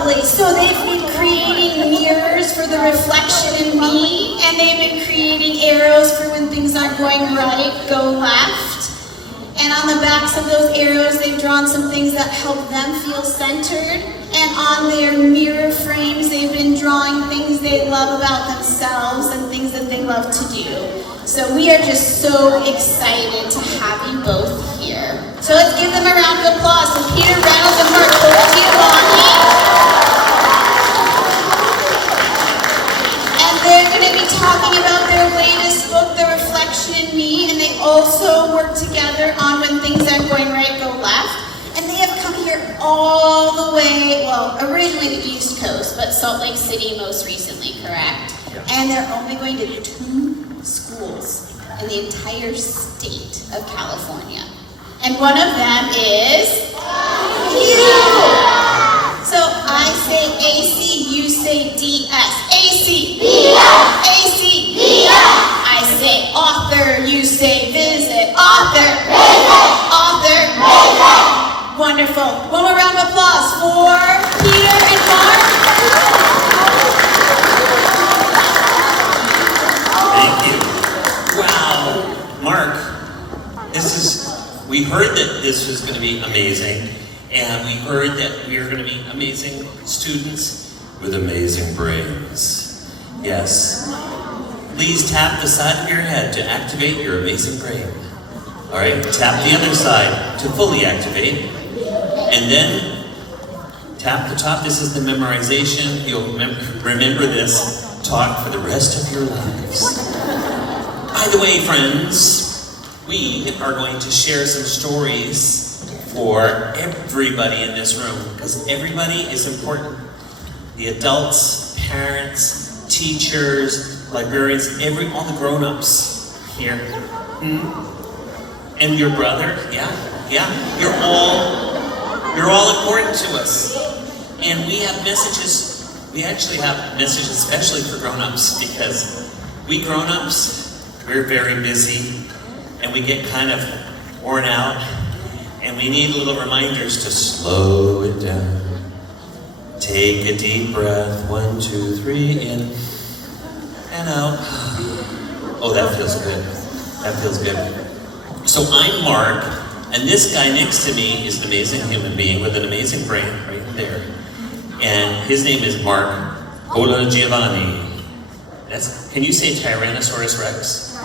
lovely. So they've been creating mirrors for the reflection in me, and they've been creating arrows for when things aren't going right, go left. And on the backs of those arrows, they've drawn some things that help them feel centered. And on their mirror frames, they've been drawing things they love about themselves and things that they love to do. So we are just so excited to have you both here. So let's give them a round of applause for Peter Reynolds and Marc Colagiovanni. And they're going to be talking about their latest book, The Reflection in Me, and they also work together on When Things Aren't Going Right, Go Left. And they have come here all the way, well, originally the East Coast, but Salt Lake City most recently, correct? Yeah. And they're only going to 2 schools in the entire state of California. And one of them is you! So I say AC, you say DS. AC! DS! AC! DS! I say author, you say visit. Author! Visit! Author! Visit! Wonderful. One more round of applause for Peter and Marc. Thank you. Wow. Marc, we heard that this was going to be amazing, and we heard that we are going to be amazing students with amazing brains. Yes. Please tap the side of your head to activate your amazing brain. All right, tap the other side to fully activate. And then tap the top. This is the memorization. You'll remember this talk for the rest of your lives. By the way, friends, we are going to share some stories for everybody in this room, because everybody is important. The adults, parents, teachers, librarians, all the grown-ups here. And your brother, yeah, you're all important to us. And we have messages, we actually have messages especially for grown-ups, because we grown-ups, we're very busy, and we get kind of worn out, and we need little reminders to slow it down. Take a deep breath, 1, 2, 3, in and out. Oh, that feels good. That feels good. So I'm Marc, and this guy next to me is an amazing human being with an amazing brain right there. And his name is Marc Colagiovanni. Can you say Tyrannosaurus Rex? Tyrannosaurus Rex.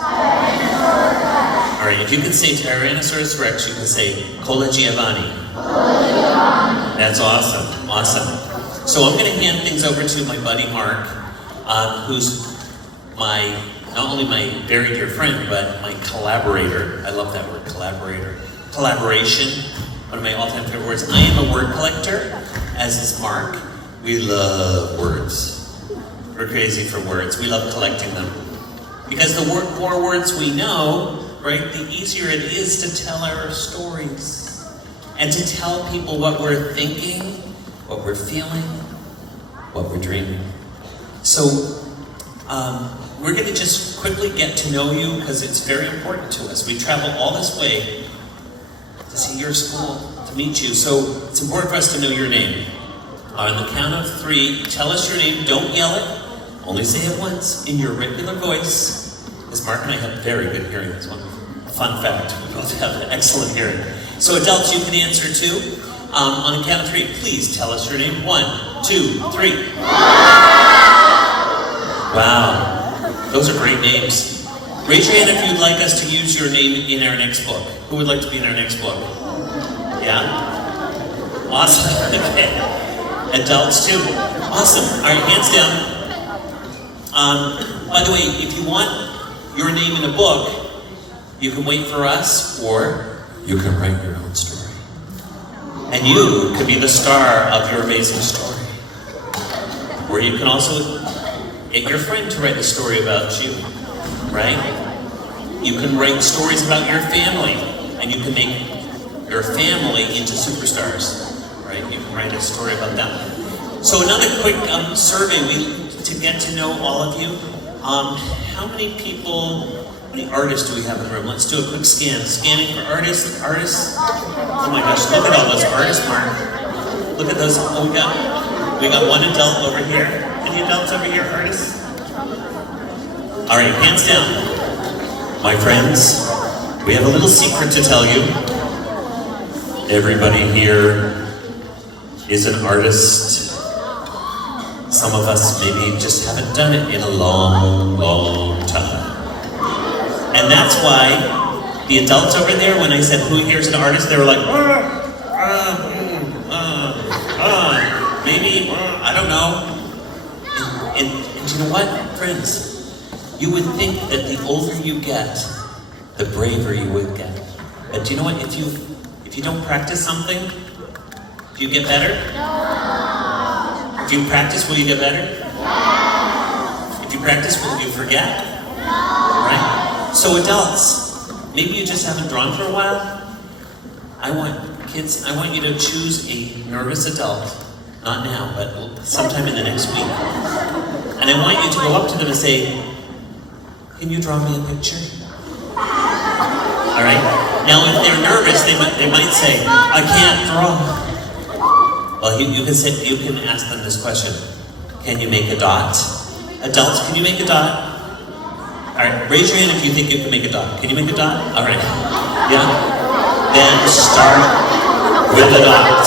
All right, if you can say Tyrannosaurus Rex, you can say Colagiovanni. Colagiovanni. That's awesome, awesome. So I'm going to hand things over to my buddy Marc, who's not only my very dear friend, but my collaborator. I love that word, collaborator. Collaboration, one of my all-time favorite words. I am a word collector, as is Marc. We love words. We're crazy for words. We love collecting them. Because the more words we know, right, the easier it is to tell our stories. And to tell people what we're thinking, what we're feeling, what we're dreaming. So, we're going to just quickly get to know you, because it's very important to us. We travel all this way to see your school, to meet you. So it's important for us to know your name. On the count of 3, tell us your name. Don't yell it. Only say it once in your regular voice. Because Marc and I have very good hearing. That's one fun fact. We both have excellent hearing. So adults, you can answer too. On the count of 3, please tell us your name. 1, 2, 3. Wow. Those are great names. Raise your hand if you'd like us to use your name in our next book. Who would like to be in our next book? Yeah? Awesome. Okay. Adults too. Awesome. All right, hands down. By the way, if you want your name in a book, you can wait for us, or you can write your own story. And you could be the star of your amazing story. Or you can also get your friend to write a story about you, right? You can write stories about your family, and you can make your family into superstars, right? You can write a story about them. So another quick survey to get to know all of you. How many artists do we have in the room? Let's do a quick scan. Scanning for artists. Oh my gosh, look at all those artists, Marc. Look at those. Oh, we got We got one adult over here. Any adults over here, artists? All right, hands down. My friends, we have a little secret to tell you. Everybody here is an artist. Some of us maybe just haven't done it in a long, long time. And that's why the adults over there, when I said, who here is an artist, they were like, maybe, I don't know. And you know what, friends? You would think that the older you get, the braver you would get. But do you know what? If you don't practice something, do you get better? No. If you practice, will you get better? No. If you practice, will you forget? No. Right? So adults, maybe you just haven't drawn for a while. I want you to choose a nervous adult, not now, but sometime in the next week. And I want you to go up to them and say, can you draw me a picture? All right? Now, if they're nervous, they might say, I can't draw. Well, you can ask them this question. Can you make a dot? Adults, can you make a dot? All right, raise your hand if you think you can make a dot. Can you make a dot? All right. Yeah? Then start with a dot.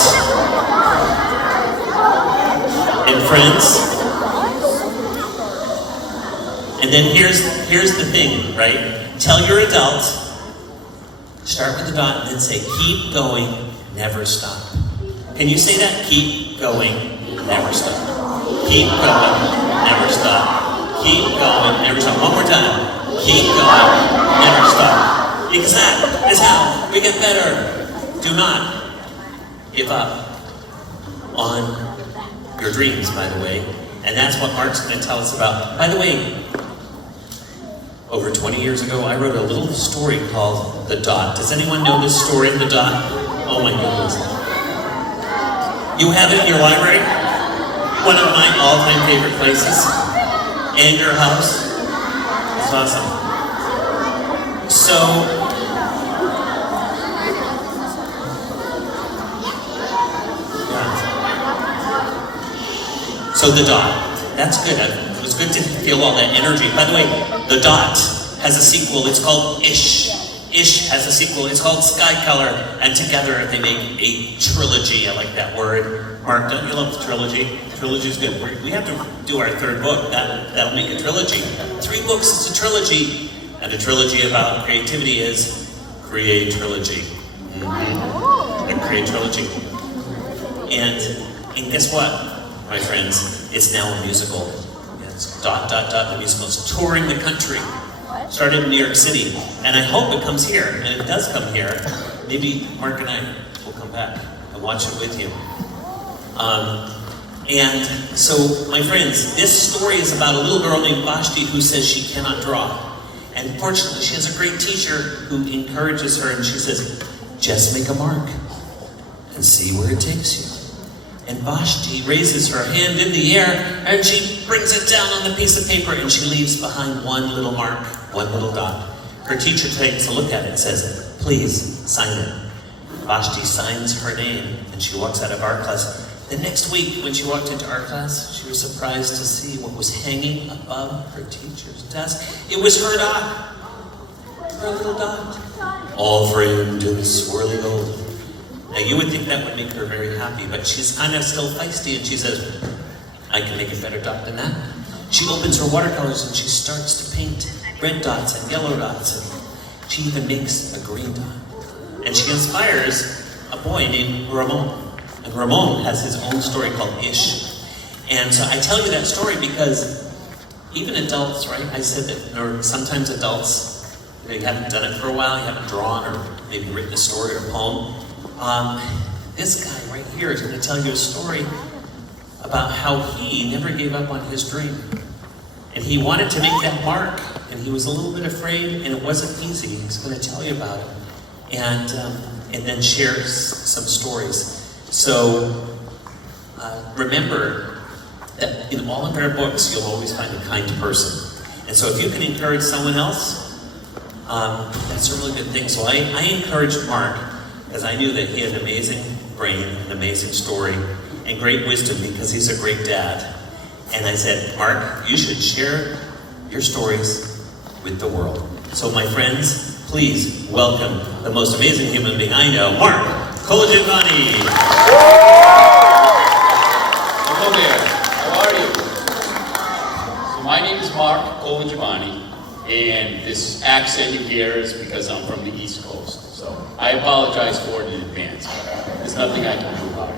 And friends, and then here's the thing, right? Tell your adult, start with the dot, and then say, keep going, never stop. Can you say that? Keep going, never stop. Keep going, never stop. Keep going, never stop. One more time. Keep going, never stop. Because that is how we get better. Do not give up on your dreams, by the way. And that's what Marc's going to tell us about. By the way, over 20 years ago, I wrote a little story called The Dot. Does anyone know this story, The Dot? Oh my goodness. You have it in your library? One of my all-time favorite places. And your house. It's awesome. So, So The Dot. That's good. It was good to feel all that energy. By the way, The Dot has a sequel. It's called Ish. Ish has a sequel. It's called Sky Color. And together they make a trilogy. I like that word. Mark, don't you love trilogy? Trilogy's good. We have to do our third book. That'll make a trilogy. 3 books is a trilogy. And a trilogy about creativity is Create Trilogy. Mm-hmm. A Create Trilogy. And guess what? My friends, it's now a musical. It's ... The musical is touring the country. Started in New York City, and I hope it comes here, and it does come here. Maybe Mark and I will come back and watch it with you. And so, my friends, this story is about a little girl named Vashti who says she cannot draw. And fortunately, she has a great teacher who encourages her, and she says, just make a mark and see where it takes you. And Vashti raises her hand in the air, and she brings it down on the piece of paper, and she leaves behind one little mark, one little dot. Her teacher takes a look at it and says, please, sign it. Vashti signs her name, and she walks out of art class. The next week, when she walked into art class, she was surprised to see what was hanging above her teacher's desk. It was her dot. Her little dot. All framed in swirling gold. Now, you would think that would make her very happy, but she's kind of still feisty, and she says, I can make a better dot than that. She opens her watercolors, and she starts to paint red dots and yellow dots, and she even makes a green dot. And she inspires a boy named Ramon. And Ramon has his own story called Ish. And so I tell you that story because even adults, right? I said that, or sometimes adults, you haven't done it for a while, you haven't drawn or maybe written a story or a poem. This guy right here is going to tell you a story about how he never gave up on his dream. And he wanted to make that mark, and he was a little bit afraid, and it wasn't easy. He's going to tell you about it. And then share some stories. So remember that in all of our books, you'll always find a kind person. And so if you can encourage someone else, that's a really good thing. So I encouraged Mark, because I knew that he had an amazing brain, an amazing story, and great wisdom because he's a great dad. And I said, Marc, you should share your stories with the world. So my friends, please welcome the most amazing human being I know, Marc Colagiovanni. Hello there, how are you? So my name is Marc Colagiovanni, and this accent you hear is because I'm from the East Coast. So I apologize for it in advance, but there's nothing I can do about it.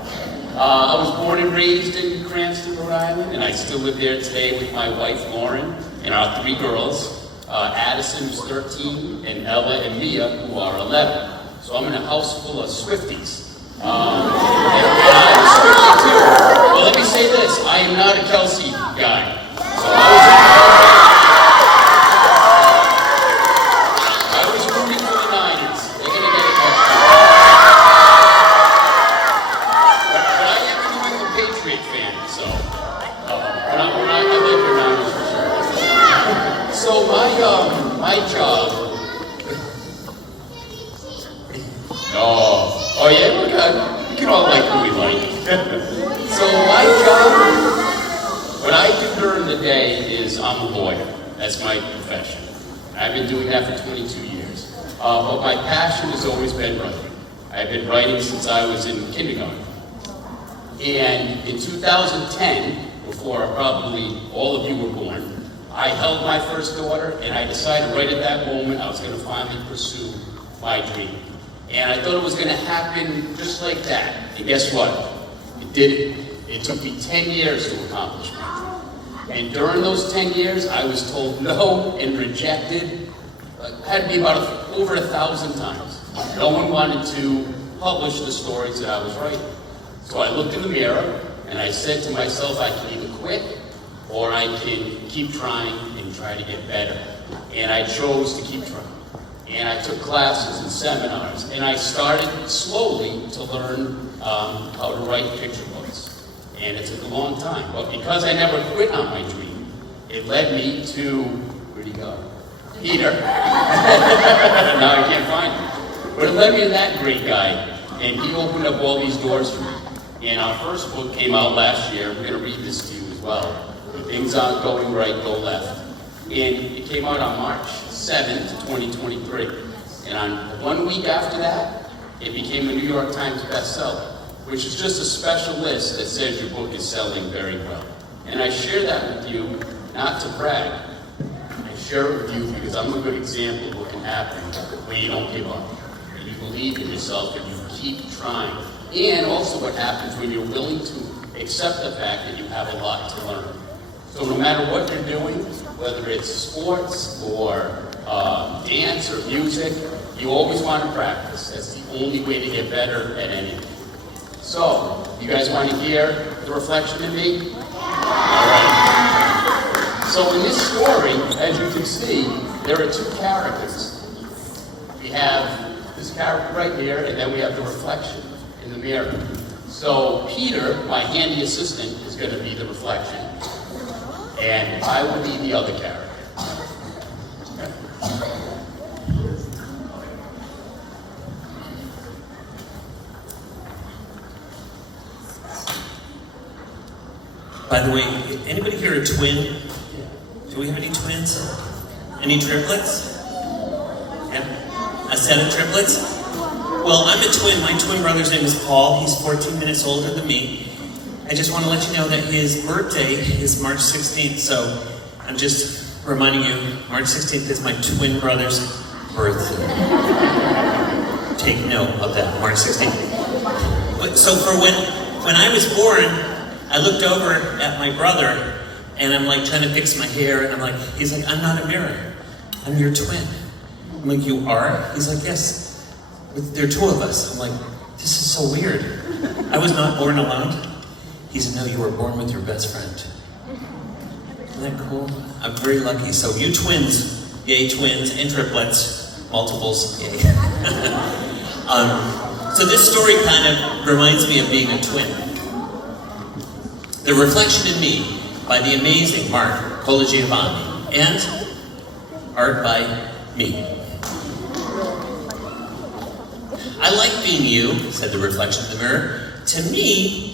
I was born and raised in Cranston, Rhode Island, and I still live there today with my wife, Lauren, and our 3 girls. Addison, who's 13, and Ella and Mia, who are 11. So I'm in a house full of Swifties. And I'm a Swiftie too. Well, let me say this, I am not a Kelsey guy. So I was rooting for the Niners. They're going to get it next year. But I am a New England Patriot fan, so I like your Niners for sure. So my job. Oh yeah, we can all like who we like. So my job, what I do during the day is I'm a lawyer. That's my profession. I've been doing that for 22 years. But my passion has always been writing. I've been writing since I was in kindergarten. And in 2010, before probably all of you were born, I held my first daughter, and I decided right at that moment I was going to finally pursue my dream. And I thought it was going to happen just like that. And guess what? It didn't. It took me 10 years to accomplish my dream. And during those 10 years, I was told no and rejected. It had to be about over 1,000 times. No one wanted to publish the stories that I was writing. So I looked in the mirror, and I said to myself, I can either quit, or I can keep trying and try to get better. And I chose to keep trying. And I took classes and seminars, and I started slowly to learn how to write picture books. And it took a long time, but because I never quit on my dream, it led me to, where'd he go? Peter. Now I can't find him. But it led me to that great guy, and he opened up all these doors for me. And our first book came out last year. We're going to read this to you as well. When things aren't going right, go left. And it came out on March 7th, 2023. And on 1 week after that, it became a New York Times bestseller, which is just a special list that says your book is selling very well. And I share that with you, not to brag. I share it with you because I'm a good example of what can happen when you don't give up. And you believe in yourself and you keep trying. And also what happens when you're willing to accept the fact that you have a lot to learn. So no matter what you're doing, whether it's sports or dance or music, you always want to practice. That's the only way to get better at anything. So, you guys want to hear the reflection in me? All right. So in this story, as you can see, there are 2 characters. We have this character right here, and then we have the reflection in the mirror. So Peter, my handy assistant, is going to be the reflection. And I will be the other character. Okay. By the way, anybody here a twin? Do we have any twins? Any triplets? Yeah? A set of triplets? Well, I'm a twin. My twin brother's name is Paul. He's 14 minutes older than me. I just want to let you know that his birthday is March 16th, so I'm just reminding you, March 16th is my twin brother's birthday. Take note of that, March 16th. So for when I was born, I looked over at my brother, and I'm like trying to fix my hair, and I'm like, he's like, I'm not a mirror, I'm your twin. I'm like, you are? He's like, yes. There are 2 of us. I'm like, this is so weird. I was not born alone. He said, no, you were born with your best friend. Isn't that cool? I'm very lucky. So you twins, yay twins, and triplets, multiples, yay. So this story kind of reminds me of being a twin. The Reflection in Me by the amazing Marc Colagiovanni, and art by me. I like being you, said the reflection in the mirror. To me,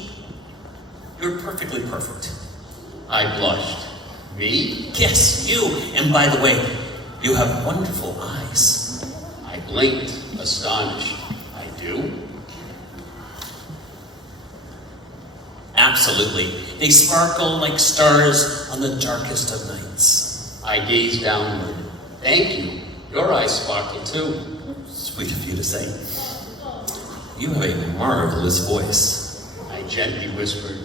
You're perfectly perfect. I blushed. Me? Yes, you. And by the way, you have wonderful eyes. I blinked, astonished. I do? Absolutely. They sparkle like stars on the darkest of nights. I gazed downward. Thank you. Your eyes sparkle too. Sweet of you to say. You have a marvelous voice. I gently whispered,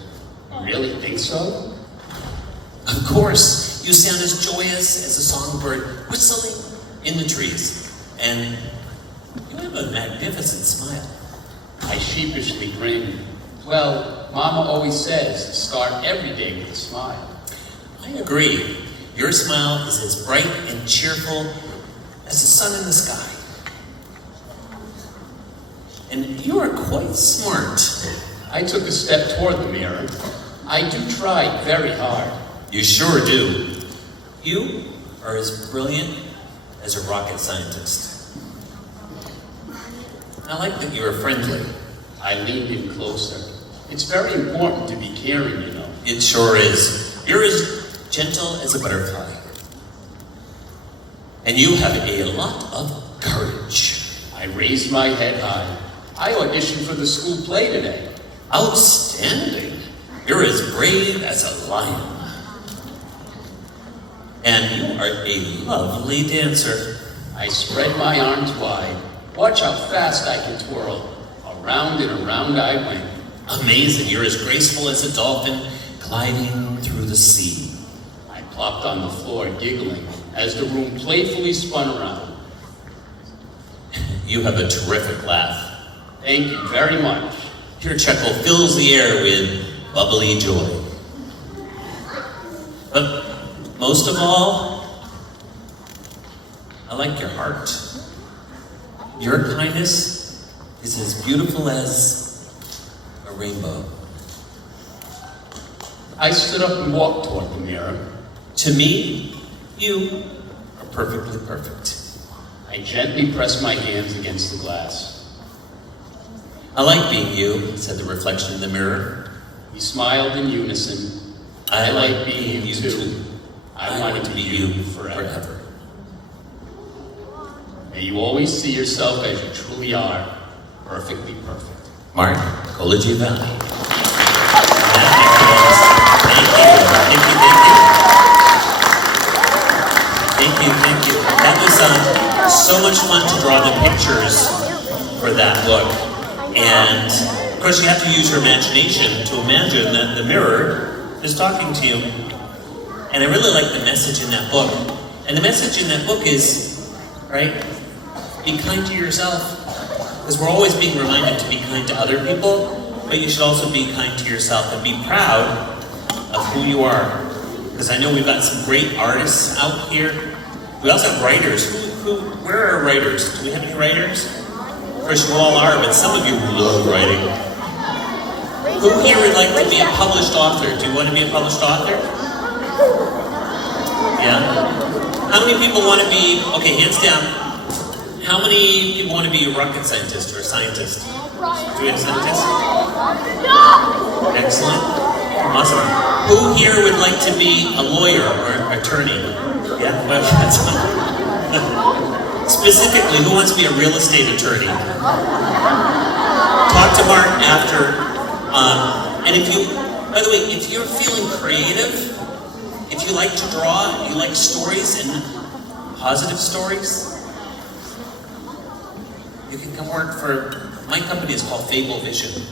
"You really think so?" Of course, you sound as joyous as a songbird whistling in the trees. And you have a magnificent smile. I sheepishly grinned. Well, Mama always says, start every day with a smile. I agree. Your smile is as bright and cheerful as the sun in the sky. And you are quite smart. I took a step toward the mirror. I do try very hard. You sure do. You are as brilliant as a rocket scientist. I like that you are friendly. I leaned in closer. It's very important to be caring, you know. It sure is. You're as gentle as a butterfly. And you have a lot of courage. I raised my head high. I auditioned for the school play today. Outstanding. You're as brave as a lion. And you are a lovely dancer. I spread my arms wide. Watch how fast I can twirl. Around and around I went. Amazing. You're as graceful as a dolphin gliding through the sea. I plopped on the floor, giggling, as the room playfully spun around. You have a terrific laugh. Thank you very much. Your chuckle fills the air with bubbly joy. But most of all, I like your heart. Your kindness is as beautiful as a rainbow. I stood up and walked toward the mirror. To me, you are perfectly perfect. I gently pressed my hands against the glass. I like being you, said the reflection in the mirror. We smiled in unison. I like being you too. I want to be you forever. May you always see yourself as you truly are, perfectly perfect. Marc Colagiovanni. Thank you. That was so much fun to draw the pictures for that book. And of course you have to use your imagination to imagine that the mirror is talking to you. And I really like the message in that book. And the message in that book is, right, be kind to yourself. Because we're always being reminded to be kind to other people, but you should also be kind to yourself and be proud of who you are. Because I know we've got some great artists out here. We also have writers. Where are writers? Do we have any writers? Of course, you all are, but some of you love writing. Who here would like to be a published author? Do you want to be a published author? Yeah? How many people want to be, okay, hands down. How many people want to be a rocket scientist or a scientist? Do we have scientists? Excellent. Awesome. Who here would like to be a lawyer or attorney? Yeah? Well, that's fine. Specifically, who wants to be a real estate attorney? Talk to Marc after. And if you, by the way, if you're feeling creative, if you like to draw, you like stories and positive stories, you can come work for, my company is called Fable Vision.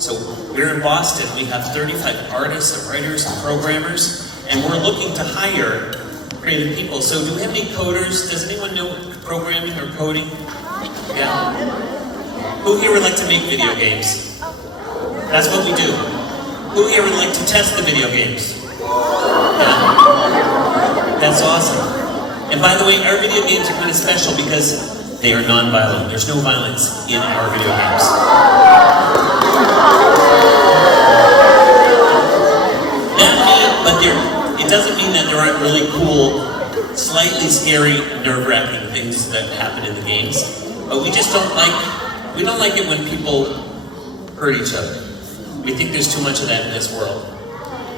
So we're in Boston, we have 35 artists and writers and programmers, and we're looking to hire creative people. So do we have any coders? Does anyone know programming or coding? Yeah? Who here would like to make video games? That's what we do. Who here would like to test the video games? Yeah? That's awesome. And by the way, our video games are kind of special because they are non-violent. There's no violence in our video games. It doesn't mean that there aren't really cool, slightly scary, nerve-wracking things that happen in the games. But we just don't like it when people hurt each other. We think there's too much of that in this world.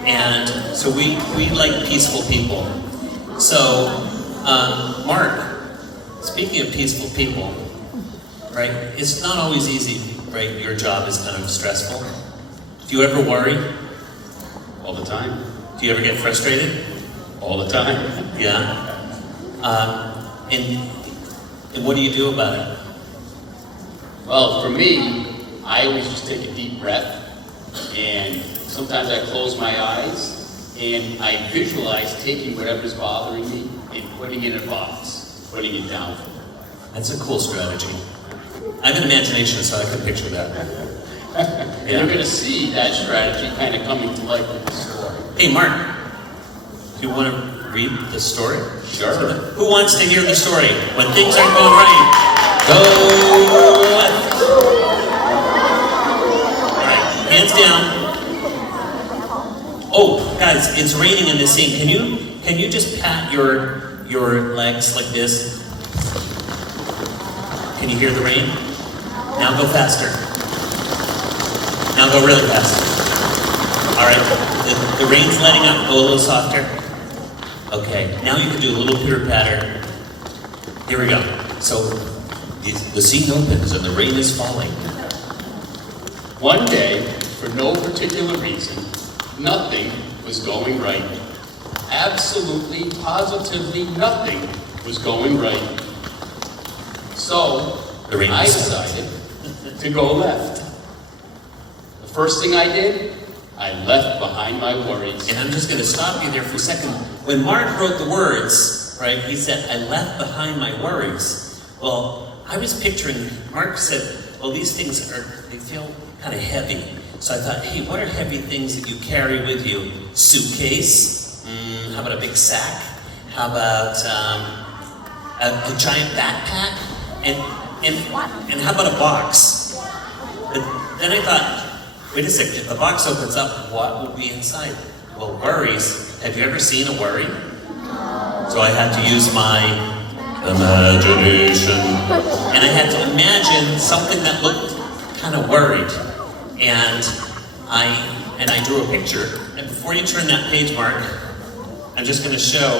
And so we like peaceful people. So, Mark, speaking of peaceful people, right, it's not always easy, right? Your job is kind of stressful. Do you ever worry? All the time. Do you ever get frustrated? All the time. Yeah. And what do you do about it? Well, for me, I always just take a deep breath, and sometimes I close my eyes, and I visualize taking whatever's bothering me and putting it in a box, putting it down. That's a cool strategy. I have an imagination, so I can picture that. And you're going to see that strategy kind of coming to life in the story. Hey, Mark, do you want to read the story? Sure. Who wants to hear the story? When things aren't going right, go left. All right, hands down. Oh, guys, it's raining in this scene. Can you just pat your legs like this? Can you hear the rain? Now go faster. Now go really fast. All right, the rain's letting up. Go a little softer. Okay, now you can do a little pitter patter. Here we go. So the scene opens and the rain is falling. One day, for no particular reason, nothing was going right. Absolutely, positively nothing was going right. So, The rain I stopped. decided to go left. The first thing I did, I left behind my worries. And I'm just going to stop you there for a second. When Mark wrote the words, right, he said, I left behind my worries. Well, I was picturing, Mark said, well, these things they feel kind of heavy. So I thought, hey, what are heavy things that you carry with you? Suitcase? How about a big sack? How about a giant backpack? And how about a box? But then I thought, wait a second, if the box opens up, what will be inside? Well, worries. Have you ever seen a worry? So I had to use my imagination. And I had to imagine something that looked kind of worried. And I drew a picture. And before you turn that page, Mark, I'm just going to show.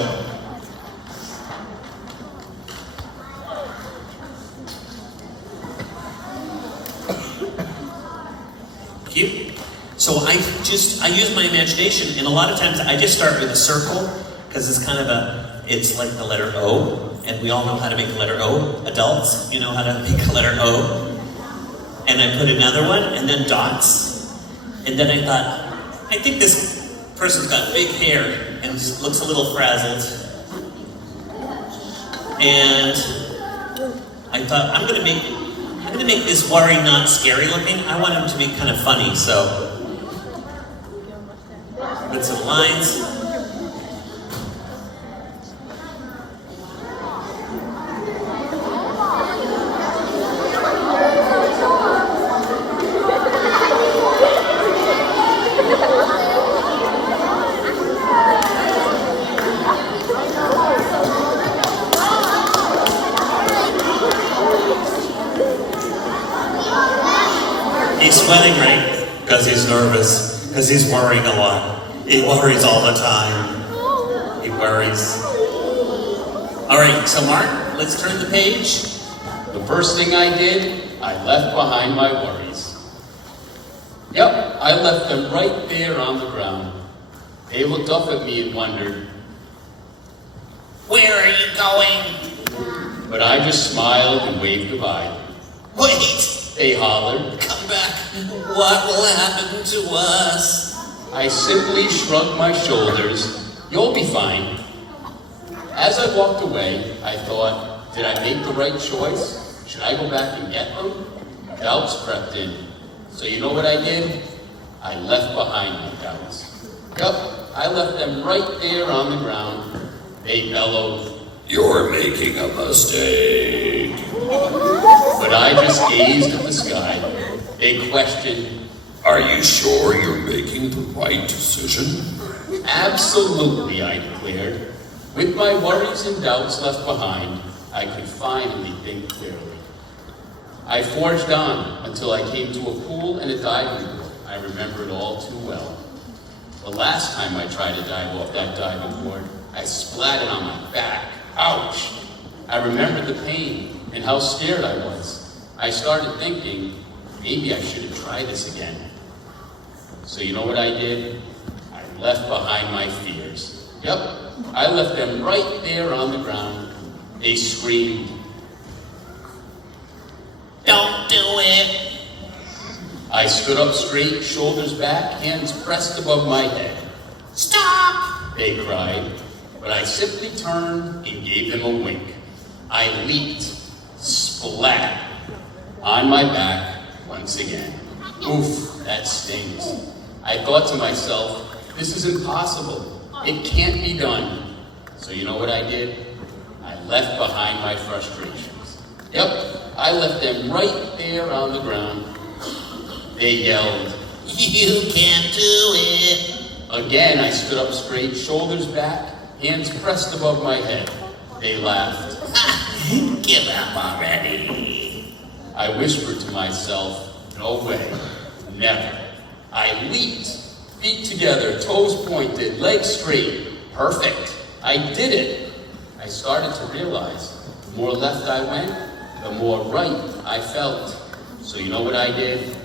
Cute. So I use my imagination, and a lot of times I just start with a circle because it's kind of it's like the letter O, and we all know how to make the letter O. Adults, you know how to make a letter O. And I put another one, and then dots. And then I thought, I think this person's got big hair and looks a little frazzled. And I thought, I'm gonna make this worry not scary looking. I want him to be kind of funny, so put some lines. He's sweating, right? Because he's nervous. Because he's worrying a lot. He worries all the time. He worries. All right, so Mark, let's turn the page. The first thing I did, I left behind my worries. Yep, I left them right there on the ground. They looked up at me and wondered, Where are you going? but I just smiled and waved goodbye. Wait! They hollered. Come back. What will happen to us? I simply shrugged my shoulders. You'll be fine. As I walked away, I thought, did I make the right choice? Should I go back and get them? Doubts crept in. So you know what I did? I left behind my doubts. Yup, I left them right there on the ground. They bellowed, You're making a mistake. but I just gazed at the sky. They questioned, Are you sure you're making the right decision? absolutely, I declared. With my worries and doubts left behind, I could finally think clearly. I forged on until I came to a pool and a diving board. I remember it all too well. The last time I tried to dive off that diving board, I splatted on my back. Ouch! I remembered the pain and how scared I was. I started thinking, maybe I should have tried this again. So you know what I did? I left behind my fears. Yep, I left them right there on the ground. They screamed, Don't do it! I stood up straight, shoulders back, hands pressed above my head. Stop! They cried, but I simply turned and gave them a wink. I leaped, splat, on my back once again. Oof, that stings. I thought to myself, this is impossible. It can't be done. So you know what I did? I left behind my frustrations. Yep, I left them right there on the ground. They yelled, You can't do it! Again, I stood up straight, shoulders back, hands pressed above my head. They laughed. Give up already! I whispered to myself, no way, never. I leaped, feet together, toes pointed, legs straight. Perfect. I did it. I started to realize the more left I went, the more right I felt. So you know what I did?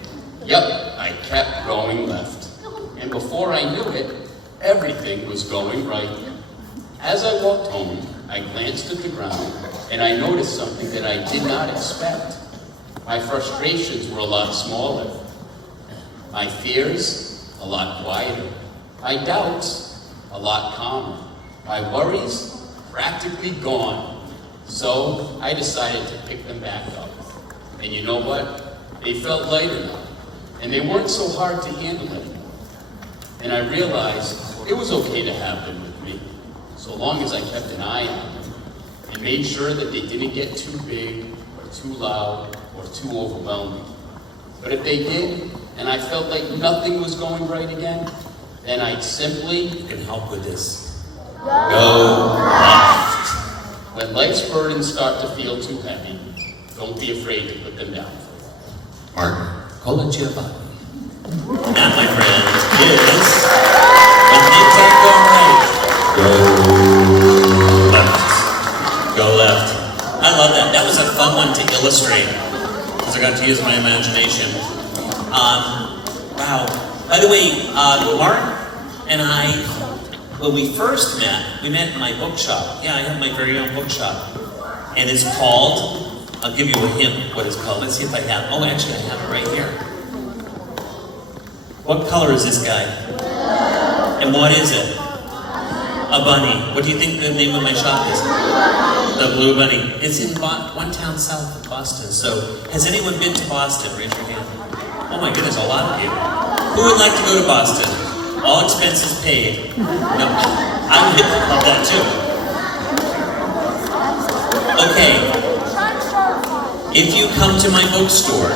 Yep, I kept going left. And before I knew it, everything was going right. As I walked home, I glanced at the ground and I noticed something that I did not expect. My frustrations were a lot smaller. My fears, a lot quieter. My doubts, a lot calmer. My worries, practically gone. So I decided to pick them back up. And you know what? They felt lighter now. And they weren't so hard to handle anymore. And I realized it was okay to have them with me, so long as I kept an eye on them and made sure that they didn't get too big or too loud or too overwhelming. But if they did, and I felt like nothing was going right again, then I'd simply, You can help with this. Go left. when life's burdens start to feel too heavy, don't be afraid to put them down. Marc Colagiovanni. And that, my friend, is when things aren't going right. Go left. Go left. I love that. That was a fun one to illustrate because I got to use my imagination. Wow. By the way, Marc and I, when we first met, we met in my bookshop. Yeah, I have my very own bookshop. And it's called, I'll give you a hint what it's called. Let's see if I have, oh, actually I have it right here. What color is this guy? And what is it? A bunny. What do you think the name of my shop is? The Blue Bunny. It's in one town south of Boston. So, has anyone been to Boston? Raise your hand. Oh my goodness, a lot of you. Who would like to go to Boston? All expenses paid. No, I would love that too. Okay. If you come to my bookstore,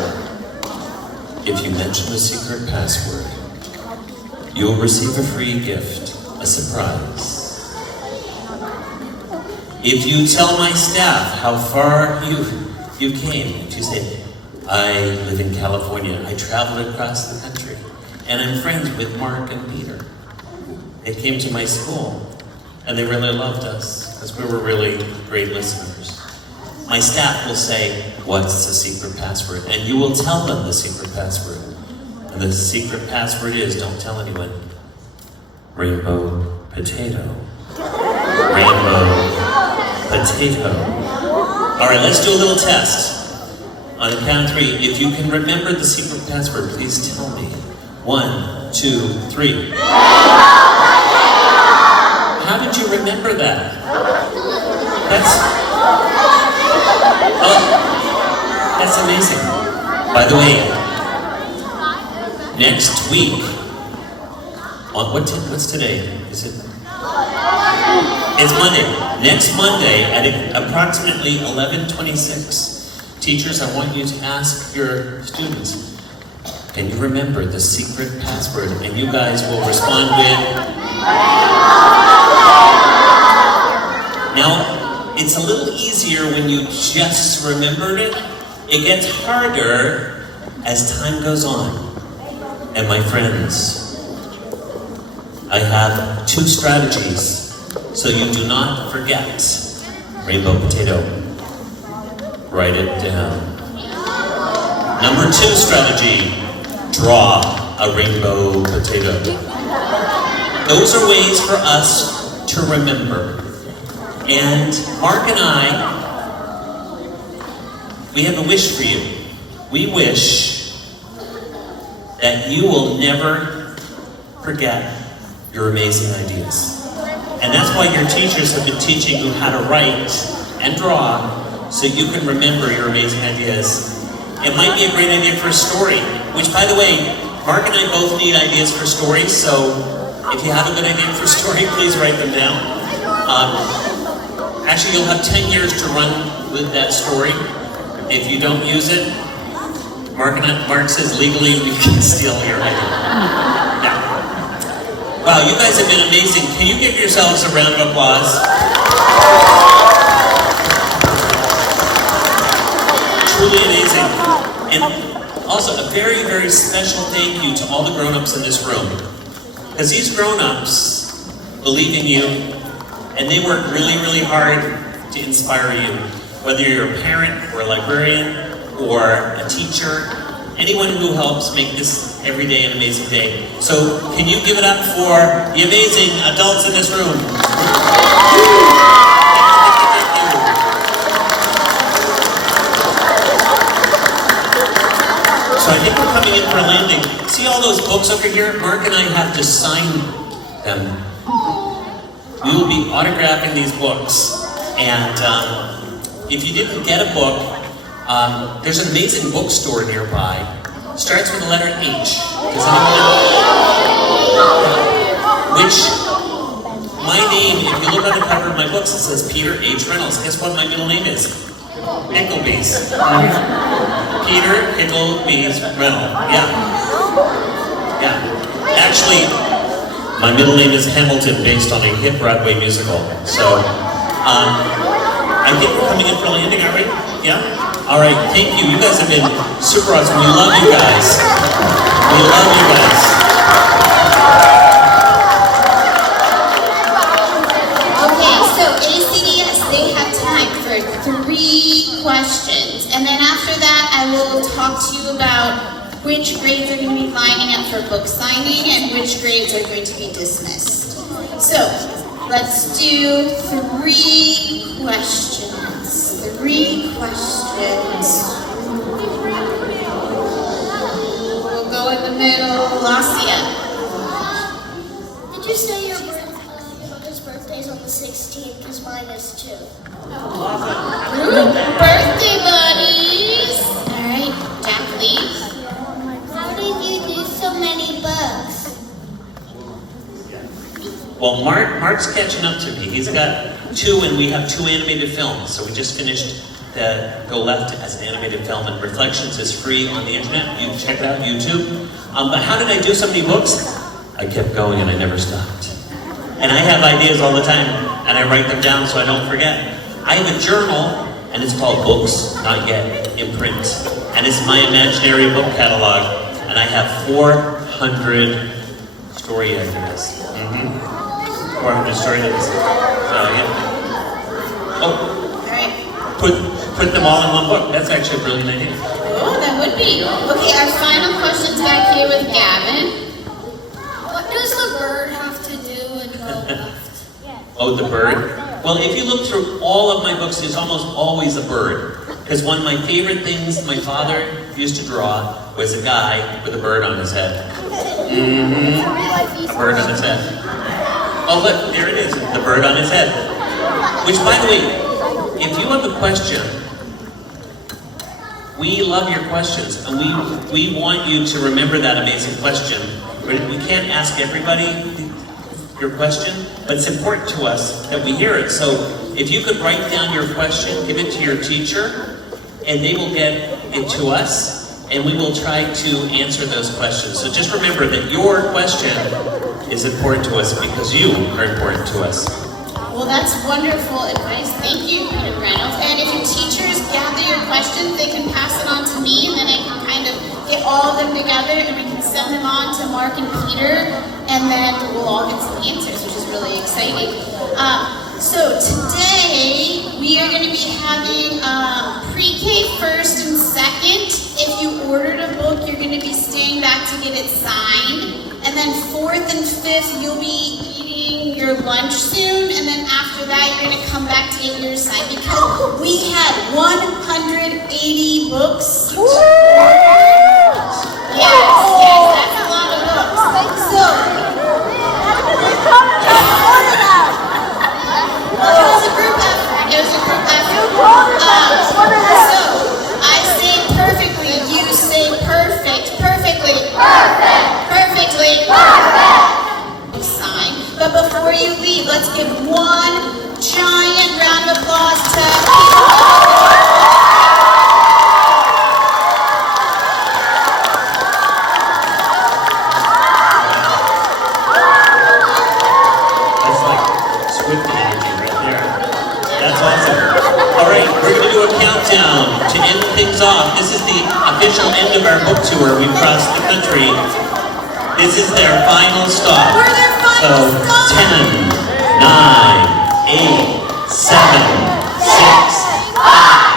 if you mention the secret password, you'll receive a free gift, a surprise. If you tell my staff how far you came, if you say, I live in California, I traveled across the country, and I'm friends with Marc and Peter. They came to my school, and they really loved us, because we were really great listeners. My staff will say, what's the secret password? And you will tell them the secret password. And the secret password is, don't tell anyone, rainbow potato. Rainbow potato. All right, let's do a little test. On the count of 3, if you can remember the secret password, please tell me. 1, 2, 3. How did you remember that? That's amazing. By the way, next week, on what's today? Is it? It's Monday. Next Monday at approximately 11:26, teachers, I want you to ask your students, can you remember the secret password? And you guys will respond with. Now, it's a little easier when you just remembered it. It gets harder as time goes on. And my friends, I have 2 strategies so you do not forget rainbow potato. Write it down. Number 2 strategy, draw a rainbow potato. Those are ways for us to remember. And Mark and I, we have a wish for you. We wish that you will never forget your amazing ideas. And that's why your teachers have been teaching you how to write and draw so you can remember your amazing ideas. It might be a great idea for a story, which, by the way, Mark and I both need ideas for stories, so if you have a good idea for a story, please write them down. Actually, you'll have 10 years to run with that story. If you don't use it, Mark says legally we can steal your idea. Yeah. Wow, you guys have been amazing. Can you give yourselves a round of applause? Truly amazing. And also a very, very special thank you to all the grown-ups in this room. Because these grown-ups believe in you, and they work really, really hard to inspire you. Whether you're a parent or a librarian or a teacher, anyone who helps make this every day an amazing day. So can you give it up for the amazing adults in this room? So I think we're coming in for a landing. See all those books over here? Mark and I have to sign them. We will be autographing these books. And if you didn't get a book, there's an amazing bookstore nearby. Starts with the letter H. Does anyone know? Which, my name, if you look on the cover of my books, it says Peter H. Reynolds. Guess what my middle name is? Picklebees. Peter Picklebees Reynolds. Yeah. Actually, my middle name is Hamilton, based on a hit Broadway musical. So, I think we're coming in for a landing, are we? Yeah? Alright, thank you. You guys have been super awesome. We love you guys. We love you guys. Okay, so ACDS, they have time for 3 questions. And then after that, I will talk to you about which grades are going to be lining up for book signing and which grades are going to be dismissed. So, let's do 3 questions. 3 questions. We'll go in the middle. Lacia. Did you say your brother's birthday's on the 16th? Because mine is too. Birthday buddies. All right, Jacqueline. How did you do so many books? Well, Mark's catching up to me. He's got 2, and we have 2 animated films. So we just finished the Go Left as an animated film, and Reflections is free on the internet. You can check it out, YouTube. But how did I do so many books? I kept going and I never stopped. And I have ideas all the time, and I write them down so I don't forget. I have a journal, and it's called Books Not Yet in Print. And it's my imaginary book catalog, and I have 400 story ideas. 400 story ideas. So, yeah. Oh, All right. put them all in one book. That's actually a brilliant idea. Oh, that would be. Okay, our final question's back here with Gavin. What does the bird have to do with Go Left? Oh, the bird? Well, if you look through all of my books, there's almost always a bird. Because one of my favorite things my father used to draw was a guy with a bird on his head. A bird on his head. Oh, look, there it is, the bird on his head. Which, by the way, if you have a question, we love your questions, and we want you to remember that amazing question. We can't ask everybody your question, but it's important to us that we hear it. So if you could write down your question, give it to your teacher, and they will get it to us, and we will try to answer those questions. So just remember that your question is important to us because you are important to us. Well, that's wonderful advice. Thank you, Peter Reynolds. And if your teachers gather your questions, they can pass it on to me, and then I can kind of get all of them together and we can send them on to Mark and Peter, and then we'll all get some answers, which is really exciting. So today we are going to be having pre-K first and second. If you ordered a book, you're going to be staying back to get it signed. And then fourth and fifth, you'll be eating your lunch soon. And then after that, you're going to come back to get yours signed because we had 180 books. Yes, that's a lot of books. So, it was a group effort. So, I say perfectly, you say perfect, perfectly. Perfectly. Sign. But before you leave, let's give one giant round of applause to That's like Swift energy right there. That's awesome. All right, we're going to do a countdown to end things off. This is the official end of our book tour. We've crossed the country. This is their final stop. We're their final stop. 10, 9, 8, 7, 6, 5.